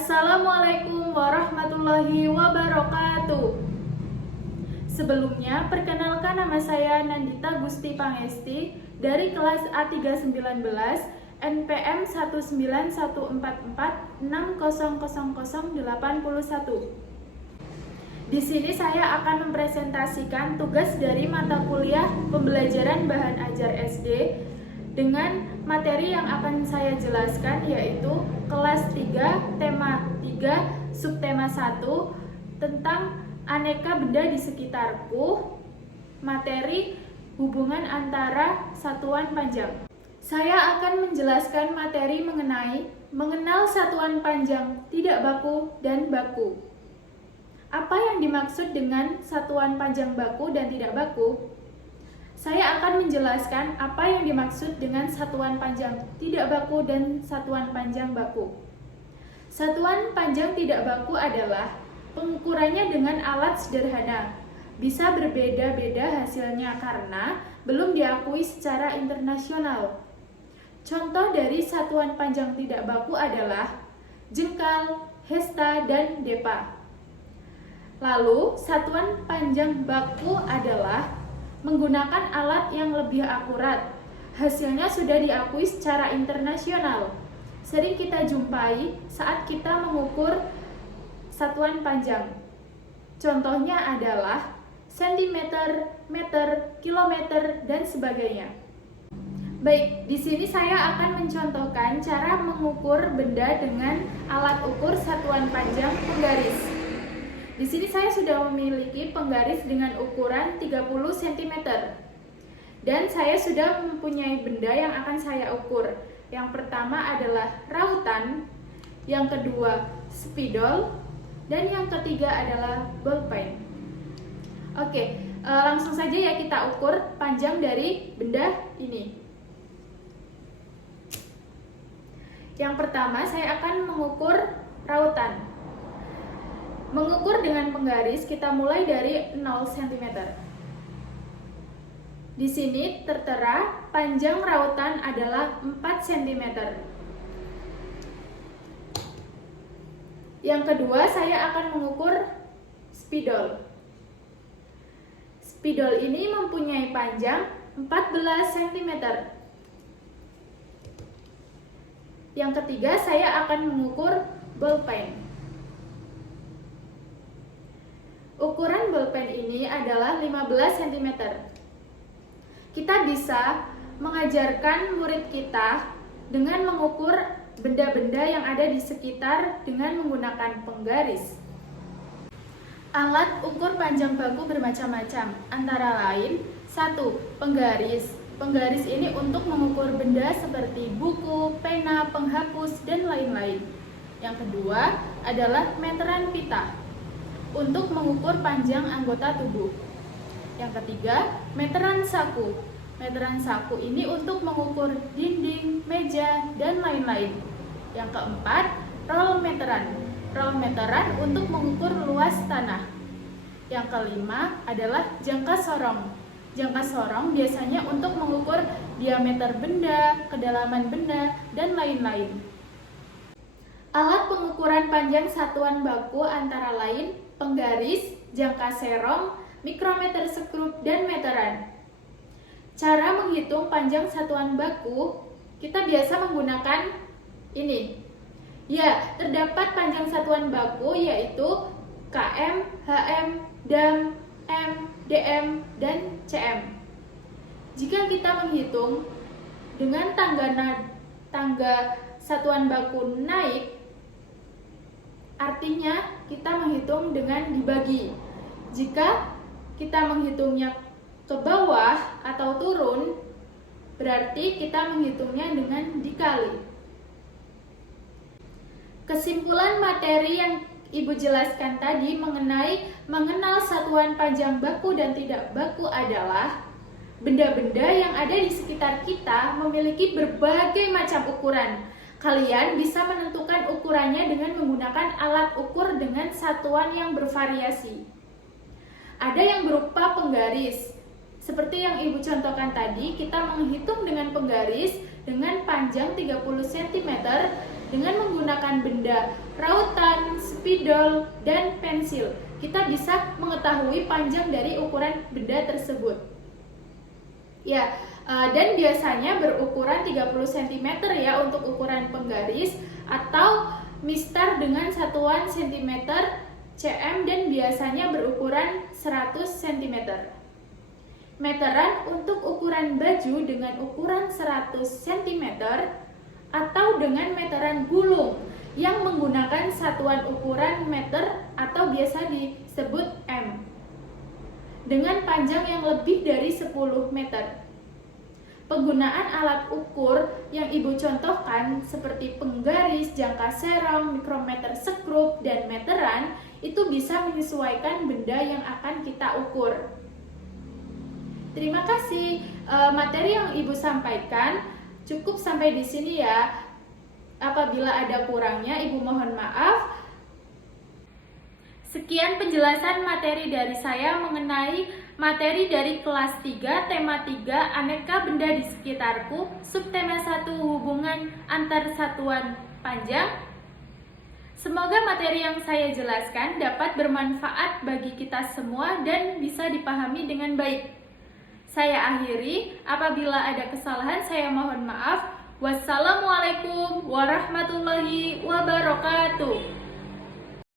Assalamualaikum warahmatullahi wabarakatuh. Sebelumnya, perkenalkan nama saya Nandita Gusti Pangesti dari kelas A319 NPM 19144600081. Di sini saya akan mempresentasikan tugas dari mata kuliah pembelajaran bahan ajar SD dengan materi yang akan saya jelaskan, yaitu kelas 3, tema 3, subtema 1 tentang aneka benda di sekitarku, materi hubungan antara satuan panjang. Saya akan menjelaskan materi mengenal satuan panjang tidak baku dan baku. Apa yang dimaksud dengan satuan panjang baku dan tidak baku? Saya akan menjelaskan apa yang dimaksud dengan satuan panjang tidak baku dan satuan panjang baku. Satuan panjang tidak baku adalah pengukurannya dengan alat sederhana. Bisa berbeda-beda hasilnya karena belum diakui secara internasional. Contoh dari satuan panjang tidak baku adalah jengkal, hesta, dan depa. Lalu, satuan panjang baku adalah menggunakan alat yang lebih akurat. Hasilnya sudah diakui secara internasional. Sering kita jumpai saat kita mengukur satuan panjang. Contohnya adalah sentimeter, meter, kilometer, dan sebagainya. Baik, di sini saya akan mencontohkan cara mengukur benda dengan alat ukur satuan panjang penggaris. Di sini saya sudah memiliki penggaris dengan ukuran 30 cm. Dan saya sudah mempunyai benda yang akan saya ukur. Yang pertama adalah rautan, yang kedua spidol, dan yang ketiga adalah ballpen. Oke, langsung saja ya kita ukur panjang dari benda ini. Yang pertama saya akan mengukur rautan. Mengukur dengan penggaris, kita mulai dari 0 cm. Di sini tertera panjang rautan adalah 4 cm. Yang kedua, saya akan mengukur spidol. Spidol ini mempunyai panjang 14 cm. Yang ketiga, saya akan mengukur ballpen. Ukuran bolpen ini adalah 15 cm. Kita bisa mengajarkan murid kita dengan mengukur benda-benda yang ada di sekitar dengan menggunakan penggaris. Alat ukur panjang baku bermacam-macam, antara lain 1. Penggaris. Penggaris ini untuk mengukur benda seperti buku, pena, penghapus, dan lain-lain. Yang kedua adalah meteran pita untuk mengukur panjang anggota tubuh. Yang ketiga, meteran saku. Meteran saku ini untuk mengukur dinding, meja, dan lain-lain. Yang keempat, roll meteran. Roll meteran untuk mengukur luas tanah. Yang kelima adalah jangka sorong. Jangka sorong biasanya untuk mengukur diameter benda, kedalaman benda, dan lain-lain. Alat pengukuran panjang satuan baku antara lain penggaris, jangka serong, mikrometer skrup, dan meteran. Cara menghitung panjang satuan baku, kita biasa menggunakan ini. Ya, terdapat panjang satuan baku yaitu km, hm, dam, m, dm, dan cm. Jika kita menghitung dengan tangga satuan baku naik, artinya kita menghitung dengan dibagi. Jika kita menghitungnya ke bawah atau turun, berarti kita menghitungnya dengan dikali. Kesimpulan materi yang Ibu jelaskan tadi mengenal satuan panjang baku dan tidak baku adalah benda-benda yang ada di sekitar kita memiliki berbagai macam ukuran. Kalian bisa menentukan ukurannya dengan menggunakan alat ukur dengan satuan yang bervariasi. Ada yang berupa penggaris. Seperti yang Ibu contohkan tadi, kita menghitung dengan penggaris dengan panjang 30 cm Dengan menggunakan benda rautan, spidol, dan pensil, kita bisa mengetahui panjang dari ukuran benda tersebut. Ya, dan biasanya berukuran 30 cm ya untuk ukuran penggaris, atau mistar dengan satuan cm, cm, dan biasanya berukuran 100 cm. Meteran untuk ukuran baju dengan ukuran 100 cm atau dengan meteran gulung yang menggunakan satuan ukuran meter atau biasa disebut M dengan panjang yang lebih dari 10 meter. Penggunaan alat ukur yang Ibu contohkan seperti penggaris, jangka serong, mikrometer sekrup, dan meteran itu bisa menyesuaikan benda yang akan kita ukur. Terima kasih, materi yang Ibu sampaikan cukup sampai di sini ya. Apabila ada kurangnya, Ibu mohon maaf. Sekian penjelasan materi dari saya mengenai materi dari kelas 3, tema 3, aneka benda di sekitarku, subtema 1, hubungan antar satuan panjang. Semoga materi yang saya jelaskan dapat bermanfaat bagi kita semua dan bisa dipahami dengan baik. Saya akhiri, apabila ada kesalahan saya mohon maaf. Wassalamualaikum warahmatullahi wabarakatuh.